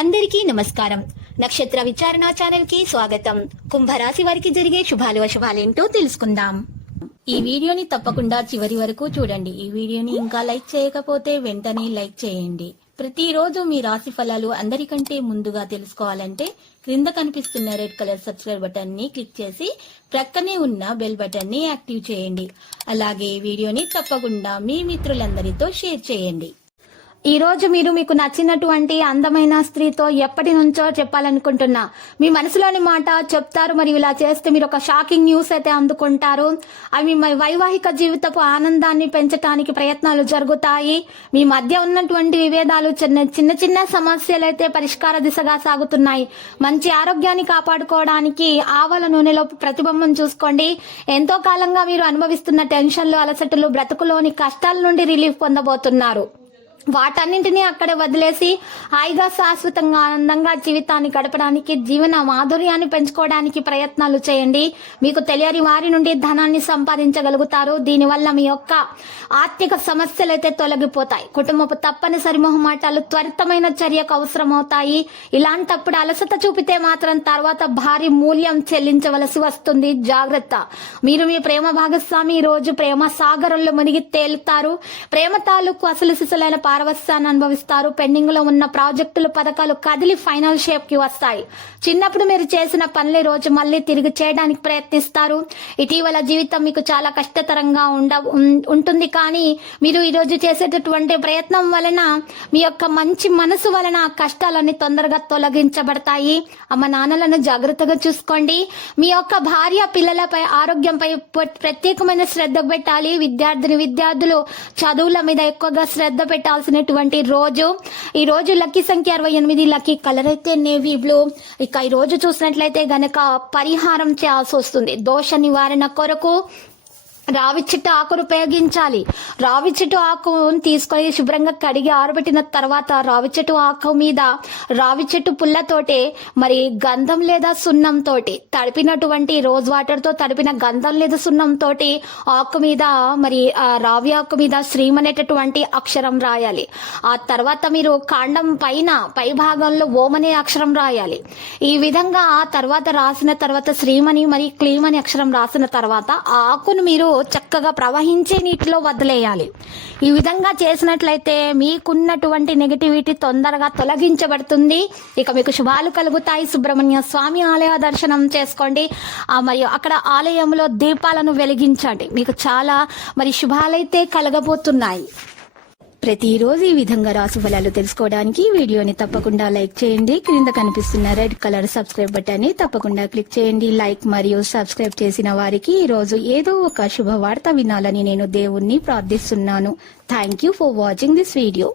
అందరికీ నమస్కారం. నక్షత్ర విచారణ ఛానల్ కి స్వాగతం. కుంభరాశి వారికి జరిగే శుభాలు అశుభాలేంటో తెలుసుకుందాం. ఈ వీడియోని తప్పకుండా చివరి వరకు చూడండి. ఈ వీడియోని ఇంకా లైక్ చేయకపోతే వెంటనే లైక్ చేయండి. ప్రతిరోజు మీ రాశి ఫలాలు అందరికంటే ముందుగా తెలుసుకోవాలంటే క్రింద కనిపిస్తున్న రెడ్ కలర్ సబ్స్క్రైబ్ బటన్ ని క్లిక్ చేసి ప్రక్కనే ఉన్న బెల్ బటన్ ని యాక్టివ్ చేయండి. అలాగే ఈ వీడియోని తప్పకుండా మీ మిత్రులందరితో షేర్ చేయండి. ఈ రోజు మీరు మీకు నచ్చినటువంటి అందమైన స్త్రీతో ఎప్పటి నుంచో చెప్పాలనుకుంటున్నా మీ మనసులోని మాట చెప్తారు. మరియు ఇలా చేస్తే మీరు ఒక షాకింగ్ న్యూస్ అయితే అందుకుంటారు. అవి మీ వైవాహిక జీవితపు ఆనందాన్ని పెంచడానికి ప్రయత్నాలు జరుగుతాయి. మీ మధ్య ఉన్నటువంటి విభేదాలు చిన్న చిన్న సమస్యలు అయితే పరిష్కార దిశగా సాగుతున్నాయి. మంచి ఆరోగ్యాన్ని కాపాడుకోవడానికి ఆవాల నూనెలో ప్రతిబింబం చూసుకోండి. ఎంతో కాలంగా మీరు అనుభవిస్తున్న టెన్షన్లు, అలసటలు, బ్రతుకులోని కష్టాల నుండి రిలీఫ్ పొందబోతున్నారు. వాటన్నింటినీ అక్కడే వదిలేసి హాయిగా శాశ్వతంగా ఆనందంగా జీవితాన్ని గడపడానికి, జీవన మాధుర్యాన్ని పెంచుకోవడానికి ప్రయత్నాలు చేయండి. మీకు తెలియని వారి నుండి ధనాన్ని సంపాదించగలుగుతారు. దీనివల్ల మీ యొక్క ఆర్థిక సమస్యలు అయితే తొలగిపోతాయి. కుటుంబపు తప్పనిసరి మొహమాటాలు త్వరితమైన చర్యకు అవసరమవుతాయి. ఇలాంటప్పుడు అలసట చూపితే మాత్రం తర్వాత భారీ మూల్యం చెల్లించవలసి వస్తుంది. జాగ్రత్త. మీరు మీ ప్రేమ భాగస్వామి ఈ రోజు ప్రేమ సాగరంలో మునిగి తేలుతారు. ప్రేమ తాలూకు అసలు సిసలైన పారవస్యాన్ని అనుభవిస్తారు. పెండింగ్ లో ఉన్న ప్రాజెక్టులు, పథకాలు కదిలి ఫైనల్ షేప్ కి వస్తాయి. చిన్నప్పుడు మీరు చేసిన పనులు రోజు మళ్ళీ తిరిగి చేయడానికి ప్రయత్నిస్తారు. ఇటీవల జీవితం మీకు చాలా కష్టతరంగా ఉంటుంది. కానీ మీరు ఈ రోజు చేసేటటువంటి ప్రయత్నం వలన, మీ యొక్క మంచి మనసు వలన కష్టాలన్నీ తొందరగా తొలగించబడతాయి. అమ్మ నాన్నలను జాగ్రత్తగా చూసుకోండి. మీ యొక్క భార్య పిల్లలపై ఆరోగ్యంపై ప్రత్యేకమైన శ్రద్ధ పెట్టాలి. విద్యార్థులు చదువుల మీద ఎక్కువగా శ్రద్ధ పెట్టాల్సినటువంటి రోజు. ఈ రోజు లక్కీ సంఖ్య 68, లక్కీ కలర్ అయితే నేవీ బ్లూ. ఇక ఈ రోజు చూసినట్లయితే గనక పరిహారం చేయాల్సి వస్తుంది. దోష నివారణ కొరకు రావి చెట్టు ఆకును ఉపయోగించాలి. రావి చెట్టు ఆకును తీసుకొని శుభ్రంగా కడిగి ఆరబెట్టిన తర్వాత రావి చెట్టు ఆకు మీద రావి చెట్టు పుల్లతోటే మరి గంధం లేదా సున్నం తోటి తడిపినటువంటి రోజ్ వాటర్ తో తడిపిన గంధం లేదా సున్నం తోటి ఆకు మీద మరి ఆ రావి ఆకు మీద శ్రీం అనేటటువంటి అక్షరం రాయాలి. ఆ తర్వాత మీరు కాండం పై భాగంలో ఓం అనే అక్షరం రాయాలి. ఈ విధంగా ఆ తర్వాత రాసిన తర్వాత శ్రీమని మరి క్లీం అనే అక్షరం రాసిన తర్వాత ఆ ఆకును మీరు చక్కగా ప్రవహించే నీటిలో వదిలేయాలి. ఈ విధంగా చేసినట్లయితే మీకున్నటువంటి నెగటివిటీ తొందరగా తొలగించబడుతుంది. ఇక మీకు శుభాలు కలుగుతాయి. సుబ్రహ్మణ్య స్వామి ఆలయ దర్శనం చేసుకోండి. మరియు అక్కడ ఆలయంలో దీపాలను వెలిగించండి. మీకు చాలా మరి శుభాలైతే కలగబోతున్నాయి. ప్రతిరోజు ఈ విధంగా రాశి ఫలాలు తెలుసుకోవడానికి వీడియోని తప్పకుండా లైక్ చేయండి. క్రింద కనిపిస్తున్న రెడ్ కలర్ సబ్స్క్రైబ్ బటన్ ని తప్పకుండా క్లిక్ చేయండి. లైక్ మరియు సబ్స్క్రైబ్ చేసిన వారికి ఈ రోజు ఏదో ఒక శుభవార్త వినాలని నేను దేవుణ్ణి ప్రార్థిస్తున్నాను. Thank you for watching this video.